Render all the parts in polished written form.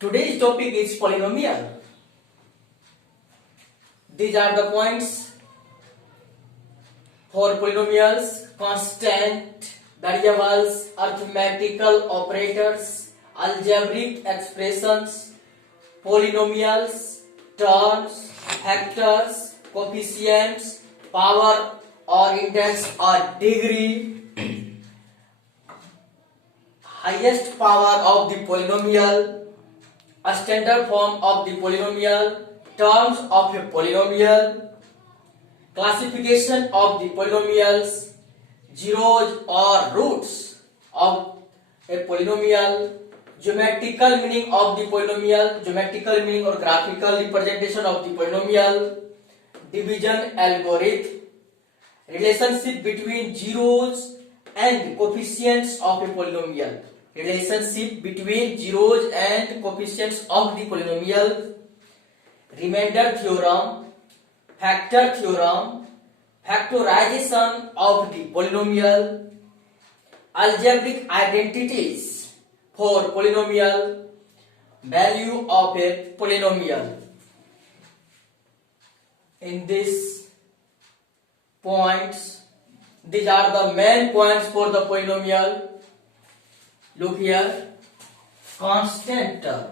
Today's topic is polynomial. These are the points for polynomials: constant, variables, arithmetical operators, algebraic expressions, polynomials, terms, factors, coefficients, power or index or degree, highest power of the polynomial, a standard form of the polynomial, terms of a polynomial, classification of the polynomials, zeros or roots of a polynomial, geometrical meaning of the polynomial, geometrical meaning or graphical representation of the polynomial, division algorithm, relationship between zeros and coefficients of a polynomial, relationship between zeros and coefficients of the polynomial, remainder theorem, factor theorem, factorization of the polynomial, algebraic identities for polynomial, value of a polynomial. In these points, these are the main points for the polynomial. Look here, constant term.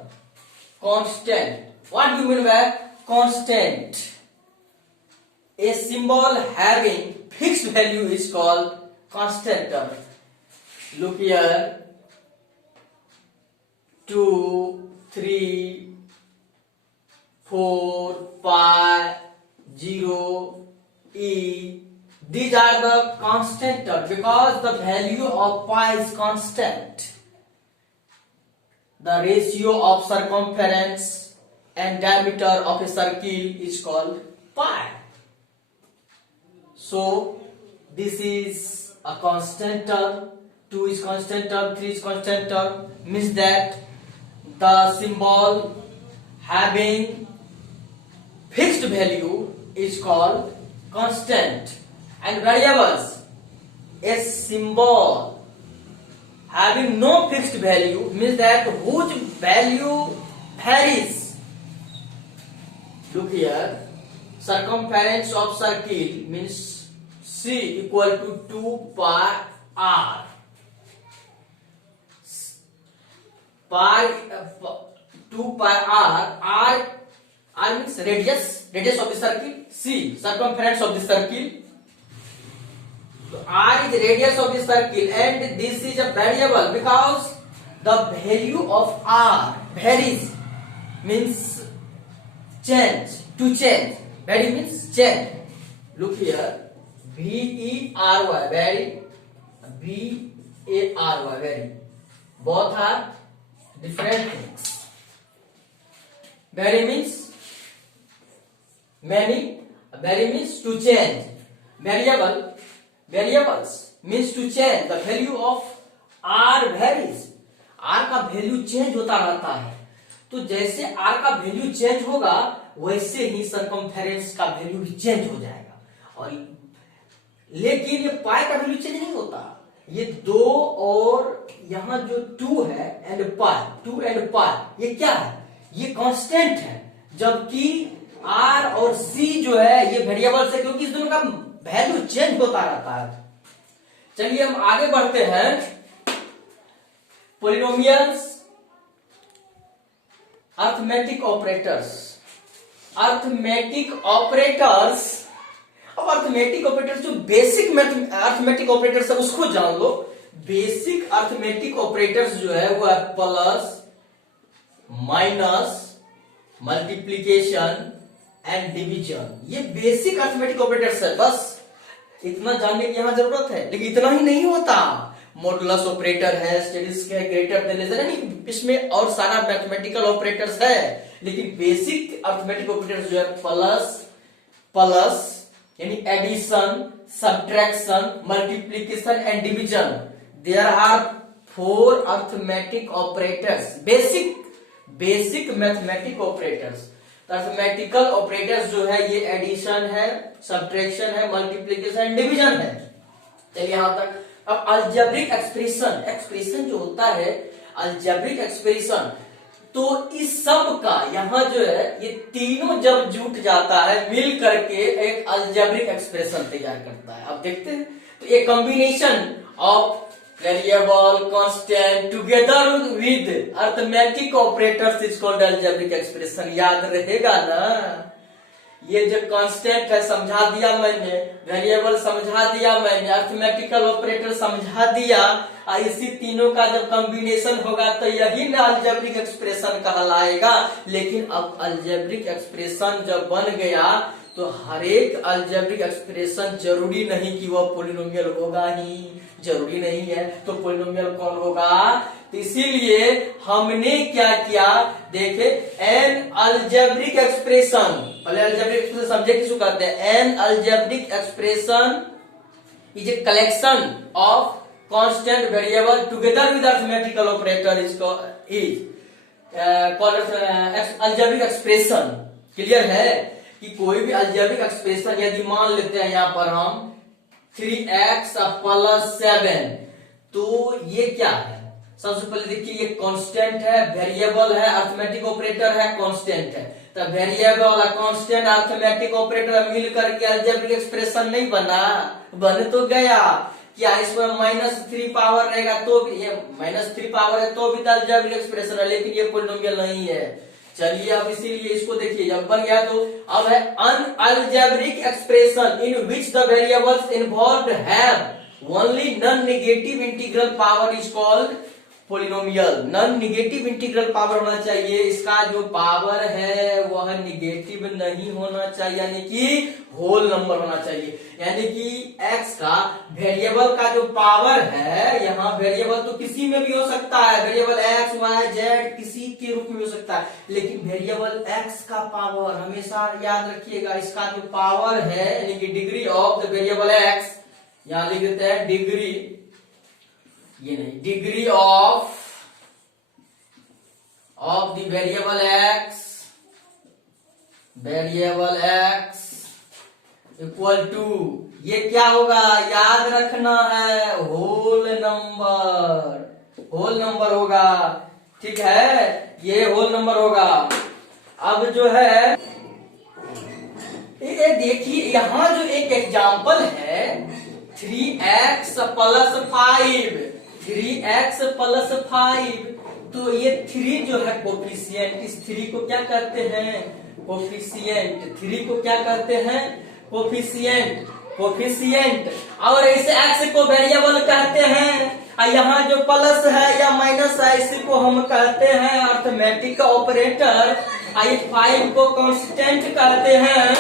Constant. What do you mean by constant? A symbol having fixed value is called constant term. Look here, 2, 3, 4, 5, 0, e. These are the constant terms because the value of pi is constant. The ratio of circumference and diameter of a circle is called pi. So this is a constant term, 2 is constant term, 3 is constant term, means that the symbol having fixed value is called constant. And variables, a symbol having no fixed value means that whose value varies. Look here, circumference of circle means c equal to 2 pi r. Pi 2 pi r means radius of the circle, c circumference of the circle. So r is the radius of the circle and this is a variable because the value of r varies, means change, to change. Vary means change. Look here, vary, vary, vary. Both are different things. Vary means many, vary means to change. Variables means to change. The value of r varies. r का value change होता रहता है, तो जैसे r का value change होगा वैसे ही circumference का वैल्यू भी चेंज हो जाएगा. और लेकिन ये पाई का वैल्यू चेंज नहीं होता. ये 2 और यहाँ जो 2 है एंड पाई, 2 एंड पाई, ये क्या है? ये कांस्टेंट है. जबकि r और c जो है ये वेरिएबल्स है क्योंकि इस दोनों का वैल्यू चेंज होता रहता है. चलिए हम आगे बढ़ते हैं. Polynomials, arithmetic operators. Arithmetic operators, अब अरिथमेटिक ऑपरेटर्स जो बेसिक अरिथमेटिक ऑपरेटर्स है उसको जान लो. बेसिक अरिथमेटिक ऑपरेटर्स जो है वो है plus, minus, multiplication and division. ये बेसिक अरिथमेटिक ऑपरेटर्स है. बस इतना जानने की यहां जरूरत है, लेकिन इतना ही नहीं होता. मॉडुलस ऑपरेटर है, स्टेटिस्टिक्स ग्रेटर देन लेसर, यानी इसमें और सारा मैथमेटिकल ऑपरेटर्स है. लेकिन बेसिक अरिथमेटिक ऑपरेटर्स जो है प्लस यानी addition, subtraction, multiplication and division. There are 4 arithmetic operators, basic mathematic operators. Arithmetical operators जो है ये एडिशन है, सब्ट्रैक्शन है, मल्टीप्लिकेशन एंड डिवीजन है. चलिए यहां तक. अब अलजेब्रिक एक्सप्रेशन जो होता है, अलजेब्रिक एक्सप्रेशन, तो इस सब का यहाँ जो है ये तीनों जब जुट जाता है मिल करके एक अलजेब्रिक एक्सप्रेशन तैयार करता है। अब देखते हैं तो ये combination of variable constant together with arithmetic operators is called algebraic expression. याद रहेगा ना, ये जो कांस्टेंट है समझा दिया मैंने, वेरिएबल समझा दिया मैंने, अरिथमेटिकल ऑपरेटर समझा दिया, और इसी तीनों का जब कॉम्बिनेशन होगा तो यही ना अलजेब्रिक एक्सप्रेशन कहलाएगा। लेकिन अब अलजेब्रिक एक्सप्रेशन जब बन गया तो हर एक अलजेब्रिक एक्सप्रेशन जरूरी नहीं कि वह पोलिनोमियल होगा ही, जरूरी नहीं है। तो पोलिनोमियल कौन होगा? तो इसीलिए हमने क्या किया, देखे एन अलजेब्रिक एक्सप्रेशन, पहले अलजेब्रिक एक्सप्रेशन समझे किसको कहते हैं। N algebraic expression is a collection of constant variable together with arithmetical operator is called algebraic expression. Clear है कि कोई भी अलजेब्रिक एक्सप्रेशन यदि मान लेते हैं यहाँ पर हम 3x + 7, तो ये क्या है? सबसे पहले देखिए ये कांस्टेंट है, वेरिएबल है, अरिथमेटिक ऑपरेटर है, कांस्टेंट है। तो वेरिएबल, कांस्टेंट, अरिथमेटिक ऑपरेटर मिल करके अलजेब्रिक एक्सप्रेशन नहीं बना, बन तो गया। क्या इसमें -3 पावर रहेगा तो भी, ये -3 पावर है तो भी अलजेब्रिक एक्सप्रेशन है, लेकिन ये पोलिनोमियल नहीं है। चलिए अब इसीलिए इसको देखिए, जब बन गया तो अब है an algebraic expression in which the variables involved have only non negative integral power is called polynomial. Non negative integral power होना चाहिए, इसका जो पावर है वह नेगेटिव नहीं होना चाहिए, यानी कि होल नंबर होना चाहिए। यानी कि x का वेरिएबल का जो पावर है, यहाँ वेरिएबल तो किसी में भी हो सकता है, वेरिएबल x, y, z किसी के रूप में हो सकता है, लेकिन वेरिएबल x का पावर हमेशा याद रखिएगा, इसका जो पावर है यानी कि degree of the variable x, यहाँ लिख देते हैं डिग्री, ये नहीं, degree of the variable x equal to, ये क्या होगा याद रखना है, होल नंबर होगा। ठीक है, ये होल नंबर होगा। अब जो है ये देखिए यहां जो एक एग्जांपल है 3x + 5, 3x + 5, तो ये 3 जो है कोफिशिएंट, इस 3 को क्या कहते हैं? कोफिशिएंट। 3 को क्या कहते हैं? कोफिशिएंट। और इसे x को वेरिएबल कहते हैं, और यहाँ जो प्लस है या माइनस है इसी को हम कहते हैं अरिथमेटिक ऑपरेटर, और 5 को कांस्टेंट कहते हैं।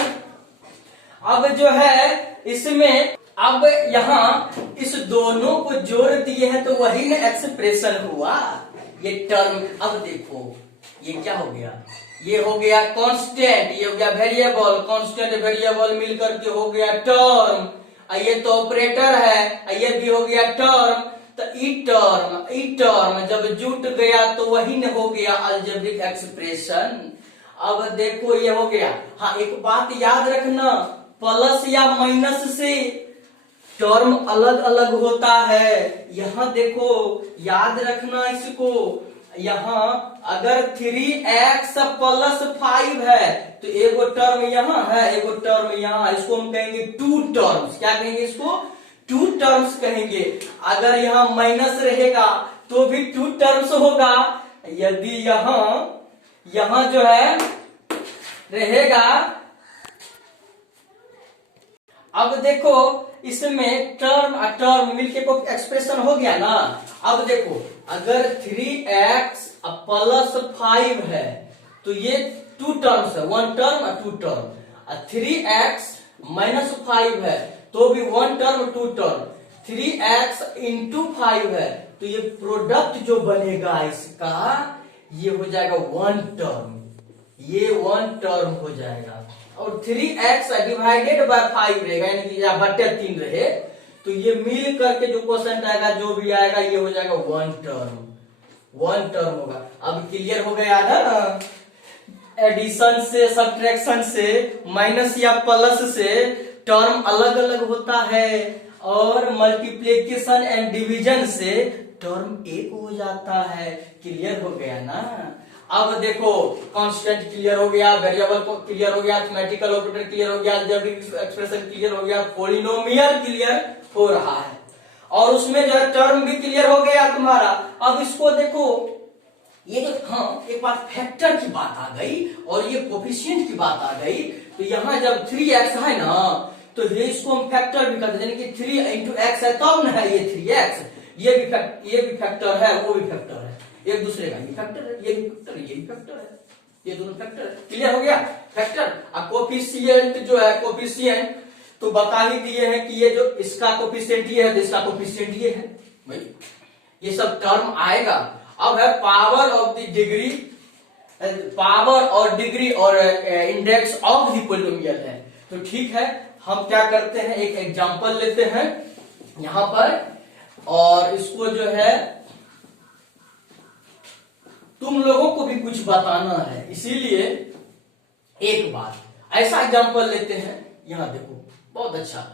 अब जो है इसमें अब यहाँ इस दोनों को जोड़ दिए हैं तो वही ना एक्सप्रेशन हुआ, ये टर्म। अब देखो ये क्या हो गया, ये हो गया कांस्टेंट, ये हो गया वेरिएबल, कांस्टेंट वेरिएबल मिलकर के हो गया टर्म, ये तो ऑपरेटर है, ये भी हो गया टर्म। तो ई टर्म जब जुट गया तो वही न हो गया अलजेब्रिक एक्सप्रेशन। अब देखो ये हो गया। हाँ, एक बात याद रखना, प्लस या माइनस से टर्म अलग अलग होता है। यहाँ देखो याद रखना इसको, यहाँ अगर 3x + 5 है तो एगो टर्म यहाँ है, एगो टर्म यहाँ, इसको हम कहेंगे 2 टर्म्स। क्या कहेंगे इसको? 2 टर्म्स कहेंगे। अगर यहाँ माइनस रहेगा तो भी 2 टर्म्स होगा। यदि यहाँ जो है रहेगा, अब देखो इसमें टर्म मिलके को एक्सप्रेशन हो गया ना। अब देखो अगर 3x + 5 है तो ये 2 टर्म्स है, 1 टर्म और 2 टर्म। 3x - 5 है तो भी 1 टर्म 2 टर्म। 3x × 5 है तो ये प्रोडक्ट जो बनेगा इसका ये हो जाएगा 1 टर्म, ये 1 टर्म हो जाएगा। और 3x / 5 रहेगा, यानी कि 3 रहे तो ये मिल करके जो क्वेश्चन आएगा जो भी आएगा ये हो जाएगा 1 टर्म होगा। अब क्लियर हो गया ना? एडिशन से, सब्ट्रैक्शन से, माइनस या प्लस से टर्म अलग अलग होता है, और मल्टीप्लिकेशन एंड डिवीजन से टर्म एक हो जाता है। क्लियर हो गया ना? अब देखो कांस्टेंट क्लियर हो गया, वेरिएबल क्लियर हो गया, मैथमेटिकल ऑपरेटर क्लियर हो गया, अलजेब्रिक एक्सप्रेशन क्लियर हो गया, पॉलिनोमियल क्लियर हो रहा है, और उसमें जो है टर्म भी क्लियर हो गया तुम्हारा। अब इसको देखो, ये जो हाँ एक बात फैक्टर की बात आ गई और ये कोफिशिएंट की बात आ गई, तो यहाँ जब 3x है ना तो ये इसको हम फैक्टर भी कहते हैं, यानी कि 3 इंटू एक्स है तब न है ये 3x, ये भी फैक्टर है, वो भी फैक्टर है, एक दूसरे का, ये फैक्टर है, ये भी फैक्टर, ये भी फैक्टर है, ये दोनों फैक्टर है। क्लियर हो गया फैक्टर। अब कोफिशिएंट जो है, कोफिशिएंट तो बता ही दिए हैं कि ये जो इसका कोफिशिएंट ये है तो इसका कोफिशिएंट ये है भाई, ये सब टर्म आएगा। अब है power of the degree, power और डिग्री और इंडेक्स ऑफ द पॉलिनोमियल है। तो ठीक है, हम क्या करते हैं, एक एग्जांपल लेते हैं यहां पर, और इसको जो है तुम लोगों को भी कुछ बताना है, इसीलिए एक बात ऐसा एग्जांपल लेते हैं। यहां देखो बहुत अच्छा,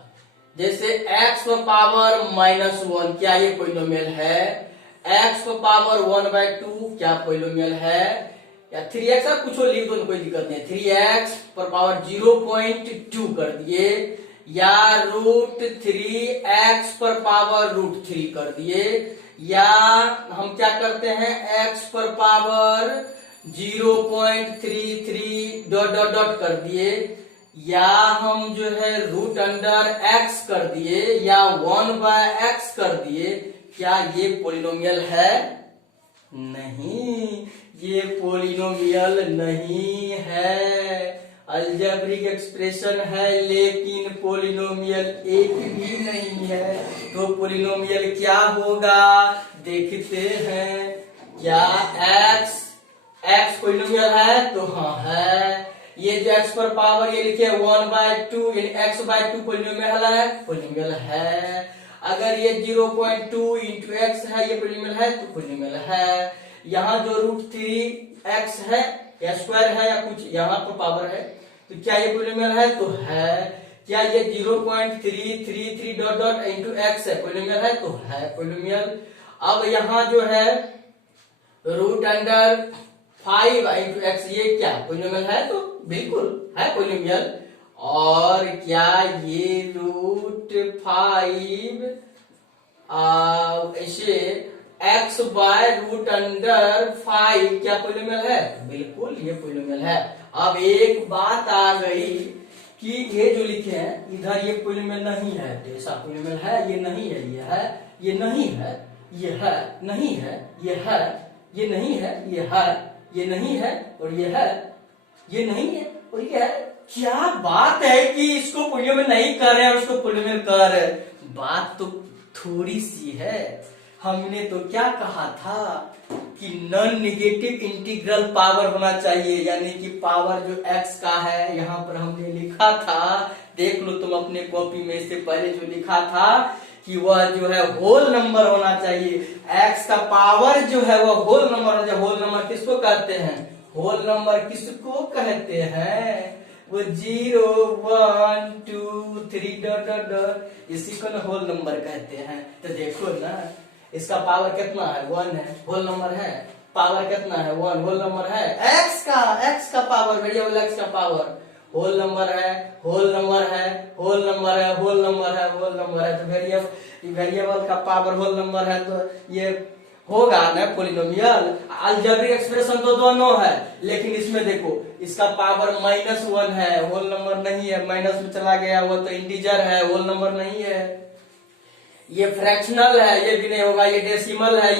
जैसे x पर पावर -1 क्या ये पॉलिनोमियल है, x पर पावर 1/2 क्या पॉलिनोमियल है, या 3x का कुछ लिख दो, कोई दिक्कत नहीं, 3x पर पावर 0.2 कर दिए, या √3x पर पावर √3 कर दिए, या हम क्या करते हैं x पर पावर 0.33 डॉट डॉट डॉट कर दिए, या हम जो है √x कर दिए, या 1/x कर दिए। क्या ये पॉलिनोमियल है? नहीं, ये पॉलिनोमियल नहीं है, अलजेब्रिक एक्सप्रेशन है लेकिन पॉलिनोमियल एक भी नहीं है। तो पॉलिनोमियल क्या होगा देखते हैं। क्या x पॉलिनोमियल है? तो हाँ है। ये जो x पर पावर ये लिखे 1/2 यानी x/2 पॉलिनोमियल है। अगर ये 0.2 इंटू एक्स है ये पॉलिनोमियल है तो पॉलिनोमियल है। यहाँ जो √3x है या स्क्वायर है या कुछ यहाँ पर पावर है तो क्या ये पॉलिनोमियल है? तो है। क्या ये 0.333 डॉट डॉट इंटू एक्स है पॉलिनोमियल है? तो है पॉलिनोमियल। अब यहाँ जो है √5 इंटू एक्स ये क्या पॉलिनोमियल है? तो बिल्कुल है पॉलिनोमियल। और क्या ये √5 ऐसे x/√5 क्या पॉलिनोमियल है? बिल्कुल ये पॉलिनोमियल है। अब एक बात आ गई कि ये जो लिखे हैं इधर ये पॉलिनोमियल नहीं है, तो ऐसा पॉलिनोमियल है, ये नहीं है, ये है, ये नहीं है, ये है, नहीं है, ये है, ये नहीं है, ये है, ये नहीं है, और ये है, ये नहीं है, और ये है। क्या बात है कि इसको पॉलिनोमियल नहीं कर रहे हैं और उसको पॉलिनोमियल कर रहे हैं। बात तो थोड़ी सी है। हमने तो क्या कहा था कि नॉन नेगेटिव इंटीग्रल पावर होना चाहिए, यानी कि पावर जो x का है यहाँ पर हमने लिखा था, देख लो तुम अपने कॉपी में, इससे पहले जो लिखा था कि वह जो है होल नंबर होना चाहिए। x का पावर जो है वह होल नंबर होना चाहिए। होल नंबर किसको कहते हैं? होल नंबर किसको कहते हैं? वो 0 1 2 3 डॉट डॉट डॉट, इसी को ना होल नंबर कहते हैं। तो देखो ना इसका पावर कितना है? 1 है, होल नंबर है। पावर कितना है? 1, होल नंबर है। x का पावर, वेरिएबल x का पावर होल नंबर है, होल नंबर है, होल नंबर है, होल नंबर है, होल नंबर है। तो वेरिएबल का पावर होल नंबर है तो ये होगा ना पॉलिनोमियल। अलजेब्रिक एक्सप्रेशन तो दोनों है, लेकिन इसमें देखो इसका पावर -1 है, होल नंबर नहीं है, माइनस में चला गया, वो तो इंटीजर है, होल नंबर नहीं है। ये फ्रैक्शनल है, ये भी नहीं होगा। ये डेसिमल है,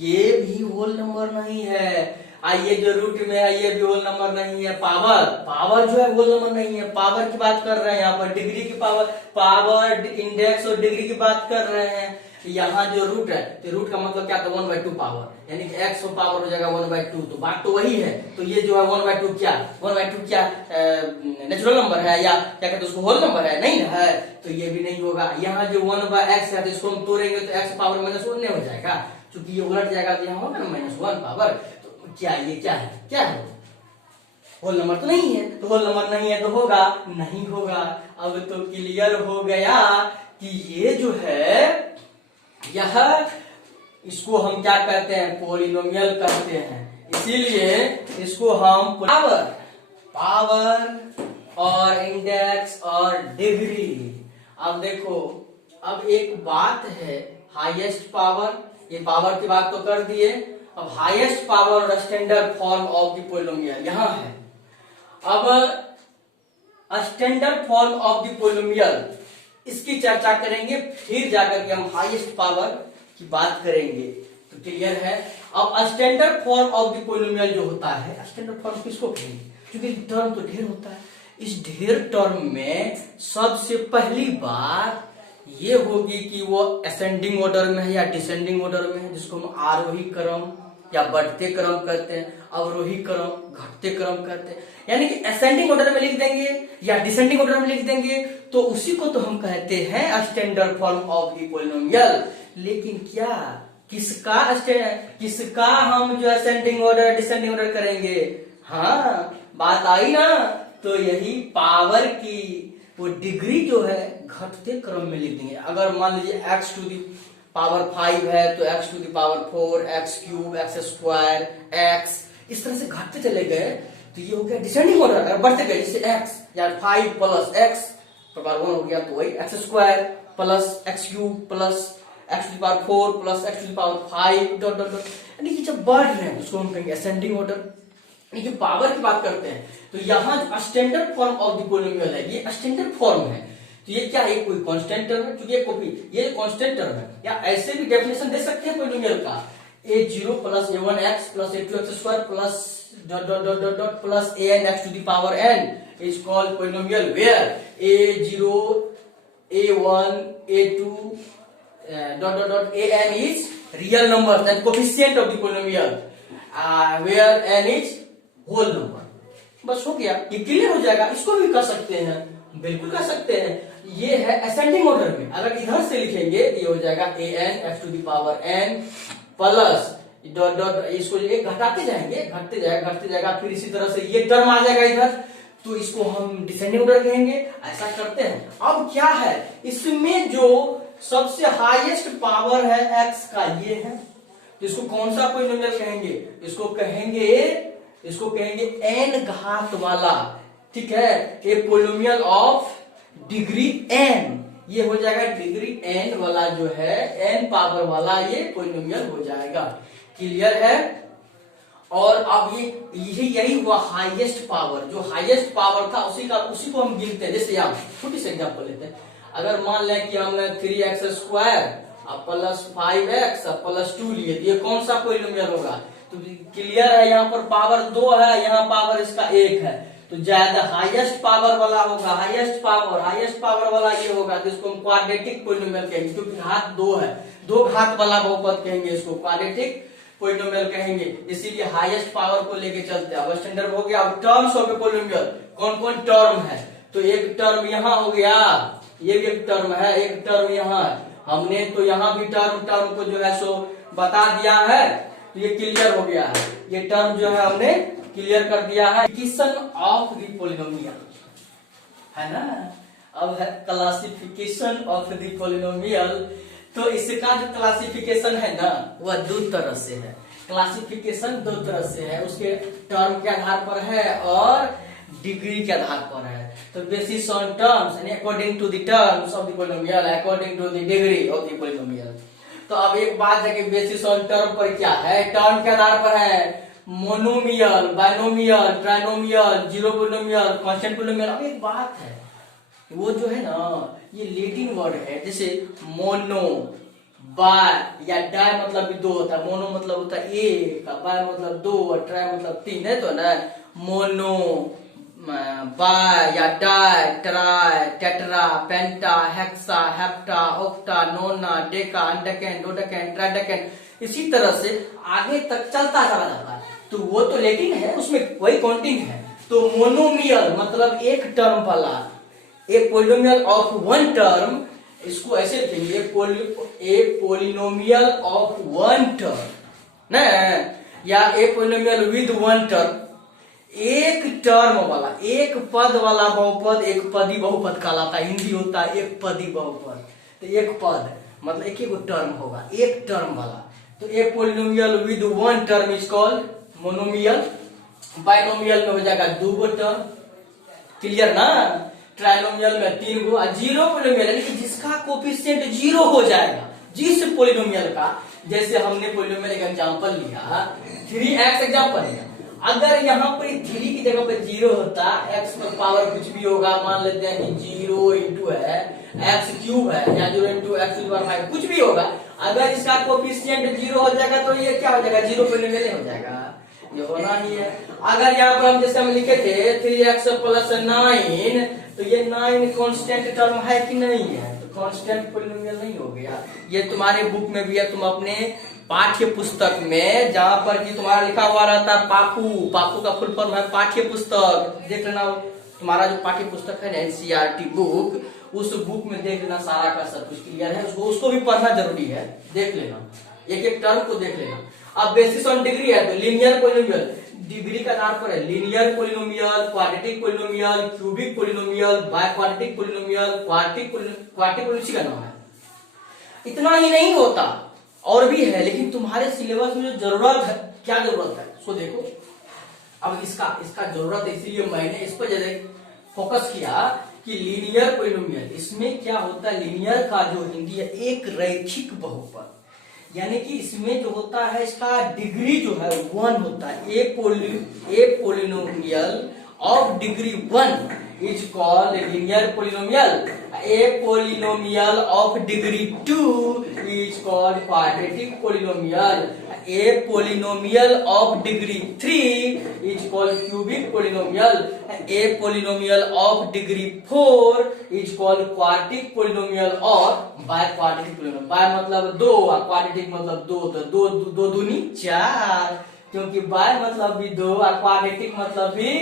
ये भी होल नंबर नहीं है। ये जो रूट में है ये भी होल नंबर नहीं है। पावर जो है होल नंबर नहीं है। पावर की बात कर रहे हैं यहाँ पर, डिग्री की पावर इंडेक्स और डिग्री की बात कर रहे हैं। यहाँ जो रूट है तो रूट का मतलब क्या था? 1/2 पावर, यानी कि x पावर हो जाएगा 1/2। तो बात तो वही है। तो ये जो है 1/2 क्या 1/2 क्या नेचुरल नंबर है या क्या कहते हैं उसको होल नंबर है? नहीं है, तो ये भी नहीं होगा। यहाँ जो 1/x है तो इसको हम तोड़ेंगे तो x पावर -1 नहीं हो जाएगा, क्योंकि ये उलट जाएगा तो यहाँ होगा ना -1 पावर। तो क्या ये क्या है? क्या है? होल नंबर तो नहीं है। तो होल नंबर नहीं है तो होगा? नहीं होगा। अब तो क्लियर हो गया कि ये जो है यह, इसको हम क्या कहते हैं? पॉलिनोमियल कहते हैं। इसीलिए इसको हम पावर पावर और इंडेक्स और डिग्री। अब देखो, अब एक बात है, हाईएस्ट पावर, ये पावर की बात तो कर दिए, अब हाईएस्ट पावर और standard form of the polynomial यहां है। अब standard form of the polynomial इसकी चर्चा करेंगे, फिर जाकर के हम हाईएस्ट पावर की बात करेंगे। तो क्लियर है। अब standard form of the polynomial जो होता है, स्टैंडर्ड फॉर्म किसको कहेंगे, क्योंकि टर्म तो ढेर होता है। इस ढेर टर्म में सबसे पहली बात ये होगी कि वो असेंडिंग ऑर्डर में है या डिसेंडिंग ऑर्डर में है, जिसको हम आरोही क्रम या बढ़ते क्रम कहते हैं, अवरोही क्रम, घटते क्रम कहते हैं। यानी कि असेंडिंग ऑर्डर में लिख देंगे या डिसेंडिंग ऑर्डर में लिख देंगे तो उसी को तो हम कहते हैं standard form of the polynomial. लेकिन क्या किसका हम जो असेंडिंग ऑर्डर डिसेंडिंग ऑर्डर करेंगे? हाँ, बात आई ना। तो यही पावर की वो डिग्री जो है घटते क्रम में लिख देंगे। अगर मान लीजिए x टू दी पावर 5 है तो x to the power 4, x cube, x square, x इस तरह से घटते चले गए तो ये हो गया डिसेंडिंग ऑर्डर। अगर बढ़ते गए जैसे x या 5 प्लस x पावर 1 हो गया तो वही x square plus x cube plus x to the power 4 plus x to the power 5 dot dot dot. यानी कि जब बढ़ रहे हैं उसको हम कहेंगे असेंडिंग ऑर्डर। ये पावर की बात करते हैं तो यहाँ standard form of the polynomial है, ये स्टैंडर्ड फॉर्म है। तो ये क्या है, कोई कांस्टेंट टर्म है, क्योंकि ये कॉपी ये कांस्टेंट टर्म है। या ऐसे भी डेफिनेशन दे सकते हैं पोलिनोमियल का, a0 plus a1x plus a2x square plus dot dot dot dot dot plus an x to the power n is called polynomial where a0 a1 a2 dot dot dot an is real numbers and coefficient of the polynomial where n is whole number। बस हो गया, ये clear हो जाएगा। इसको भी कर सकते हैं, बिल्कुल कर सकते हैं। ये है असेंडिंग ऑर्डर में, अगर इधर से लिखेंगे ये हो जाएगा an x to the power n plus dot dot, इसको घटाते जाएंगे, घटते जाएगा, फिर इसी तरह से ये टर्म आ जाएगा इधर, तो इसको हम डिसेंडिंग ऑर्डर कहेंगे। ऐसा करते हैं। अब क्या है, इसमें जो सबसे हाईएस्ट पावर है x का ये है, तो इसको कौन सा पोलिनोमियल कहेंगे? इसको कहेंगे n घात वाला। ठीक है, a polynomial of degree n, ये हो जाएगा डिग्री n वाला जो है, n पावर वाला ये पोलिनोमियल हो जाएगा। क्लियर है। और अब यही हुआ हाईएस्ट पावर। जो हाईएस्ट पावर था उसी को हम गिनते हैं। जैसे यहाँ छोटी सी एग्जांपल लेते हैं, अगर मान लें कि हमने 3x square plus 5x plus 2 लिए, ये कौन सा पोलिनोमियल होगा? तो क्लियर है, यहाँ पर पावर 2 है, यहाँ पावर इसका 1 है, तो ज्यादा हाईएस्ट पावर वाला होगा। हाईएस्ट पावर वाला ये होगा, जिसको हम क्वाड्रेटिक पोलिनोमियल कहेंगे, क्योंकि घात 2 है, 2 घात वाला बहुपद कहेंगे, इसको क्वाड्रेटिक पोलिनोमियल कहेंगे। इसीलिए हाईएस्ट पावर को लेके चलते हैं। अब स्टैंडर्ड हो गया। अब टर्म्स ऑफ ए पोलिनोमियल कौन कौन टर्म है? तो एक टर्म यहाँ हो गया, ये भी एक टर्म है, एक टर्म यहाँ है। हमने तो यहाँ भी टर्म को जो है सो बता दिया है, तो ये क्लियर हो गया है। ये टर्म जो है हमने क्लियर कर दिया है। क्लासिफिकेशन ऑफ द पोलिनोमियल है ना। अब है क्लासिफिकेशन ऑफ द पोलिनोमियल। तो इसका जो क्लासिफिकेशन है ना, वह 2 तरह से है। क्लासिफिकेशन 2 तरह से है, उसके टर्म के आधार पर है और डिग्री के आधार पर है। तो बेसिस ऑन टर्म्स यानी according to the terms of the polynomial, according to the degree of the polynomial. तो अब एक बात है कि बेसिस ऑन टर्म पर क्या है, टर्म के आधार पर है monomial, binomial, trinomial, zero polynomial, constant polynomial. अब एक बात है, वो जो है ना, ये लैटिन वर्ड है। जैसे मोनो, बाय या डाय मतलब भी 2 होता है। मोनो मतलब होता है 1, बाय मतलब 2 और ट्राई मतलब 3 है। तो ना मोनो, बाय या di, tri, tetra, penta, hexa, hepta, octa, nona, deca, undecane, dodecane, tridecane, इसी तरह से आगे तक चलता चला जाता है। तो वो तो लैटिन है, उसमें वही काउंटिंग है। तो मोनोमियल मतलब एक टर्म वाला, एक पोलिनोमियल ऑफ 1 टर्म, इसको ऐसे लिखेंगे ए पोलिनोमियल ऑफ 1 टर्म ना, या ए पोलिनोमियल विद 1 टर्म। एक टर्म वाला, एक पद वाला बहुपद एक पदी बहुपद कहलाता है। हिंदी होता है एक पदी बहुपद। तो एक पद मतलब एक टर्म होगा, एक टर्म वाला। तो a polynomial with 1 term is called monomial, binomial में हो जाएगा 2 गो टर्म, क्लियर ना, ट्राइनोमियल में 3 गो, और जीरो पोलिनोमियल यानी कि जिसका कोफिशिएंट 0 हो जाएगा, जिस पोलिनोमियल का, जैसे हमने पोलिनोमियल एक एग्जांपल लिया 3x एग्जांपल लिया, अगर यहाँ पर 3 की जगह पर 0 होता, x पर पावर कुछ भी होगा, मान लेते हैं कि 0 इंटू है x क्यूब है या 0 इंटू x कुछ भी होगा, अगर इसका कोफिशिएंट 0 हो जाएगा तो ये क्या हो जाएगा, जीरो पोलिनोमियल हो जाएगा, ये होना ही है। अगर यहाँ पर हम जैसे हम लिखे थे 3x प्लस 9, तो ये 9 कांस्टेंट टर्म है कि नहीं है, तो कांस्टेंट पोलिनोमियल नहीं हो गया। ये तुम्हारे बुक में भी है, तुम अपने पाठ्य पुस्तक में जहां पर कि तुम्हारा लिखा हुआ रहता है पापू, पापू का फुल फॉर्म है पाठ्य पुस्तक, देख लेना तुम्हारा जो पाठ्य पुस्तक है एनसीईआरटी बुक, उस बुक में देख लेना सारा का सब कुछ क्लियर है, उसको भी पढ़ना जरूरी है, देख लेना, एक एक टर्म को देख लेना। अब बेसिस ऑन डिग्री है तो लीनियर पोलिनोमियल, डिग्री का आधार पर है, linear polynomial, quadratic polynomial, cubic polynomial, bye quadratic polynomial, quartic polynomial का नाम है। इतना ही नहीं होता, और भी है, लेकिन तुम्हारे सिलेबस में जो जरूरत है, क्या जरूरत है उसको देखो। अब इसका जरूरत है, इसीलिए मैंने इस पर ज्यादा फोकस किया कि लीनियर पोलिनोमियल, इसमें क्या होता है, लीनियर का जो हिंदी है एक रैखिक बहुपद, यानी कि इसमें जो होता है इसका डिग्री जो है 1 होता है। A polynomial of degree 1 is called linear polynomial, a polynomial of degree 2 is called quadratic polynomial, a polynomial of degree 3 is called cubic polynomial, a polynomial of degree 4 is called quartic polynomial और bi quadratic polynomial. Bi मतलब 2 और quadratic मतलब 2, तो 2 दूनी 4, क्योंकि bye मतलब भी 2 और क्वाड्रेटिक मतलब भी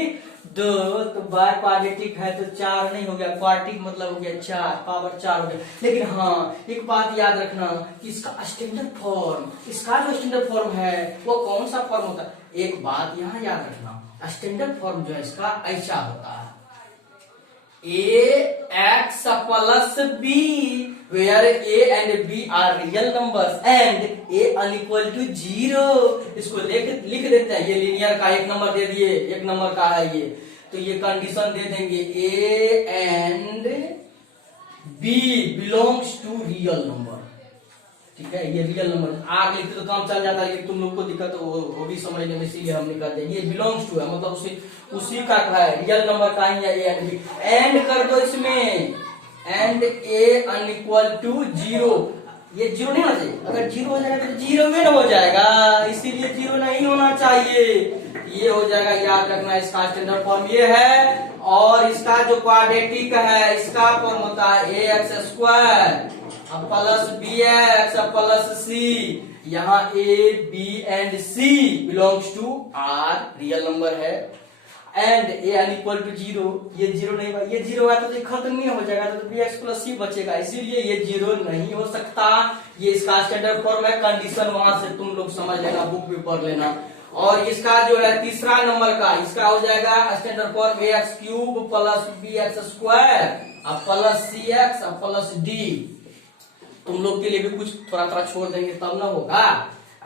2, तो बाय क्वाड्रेटिक है तो 4 नहीं हो गया, क्वार्टिक मतलब हो गया 4, पावर 4 हो गया। लेकिन हाँ एक बात याद रखना कि इसका स्टैंडर्ड फॉर्म, इसका जो स्टैंडर्ड फॉर्म है वो कौन सा फॉर्म होता है, एक बात यहाँ याद रखना, स्टैंडर्ड फॉर्म जो है इसका ऐसा होता है ax plus b where a and b are real numbers and a unequal to 0। इसको लिख देते हैं, ये लीनियर का 1 नंबर दे दिए, 1 नंबर का है ये, तो ये कंडीशन दे देंगे a and b belongs to real number, ठीक है, ये रियल नंबर। आग लिखते तो काम चल जाता है, लेकिन तुम लोग को दिक्कत वो भी समझने में, इसीलिए हम निकाल देंगे ये बिलोंग्स टू है, मतलब उसी का है, रियल नंबर का ही है ए एंड बी। एंड कर दो इसमें, एंड ए अनइक्वल टू 0, ये 0 नहीं होना चाहिए, अगर 0 हो जाएगा तो 0 में हो जाएगा, इसीलिए 0 नहीं होना चाहिए, ये हो जाएगा। याद रखना इसका स्टैंडर्ड फॉर्म ये है, और इसका जो क्वाड्रेटिक है इसका फॉर्म होता है a x square plus b x plus c, यहाँ a b and c belongs to R, real number है, एंड ए अनइक्वल टू 0, ये 0 नहीं होगा, ये 0 होगा तो ये खत्म नहीं हो जाएगा, तो बी एक्स प्लस सी बचेगा, इसीलिए ये 0 नहीं हो सकता। ये इसका स्टैंडर्ड फॉर्म है, कंडीशन वहां से तुम लोग समझ लेना, बुक भी पढ़ लेना। और इसका जो है तीसरा नंबर का, इसका हो जाएगा standard form a x cube plus b x square plus c x plus d. तुम लोग के लिए भी कुछ थोड़ा थोड़ा छोड़ देंगे तब ना होगा।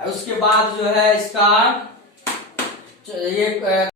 उसके बाद जो है इसका ये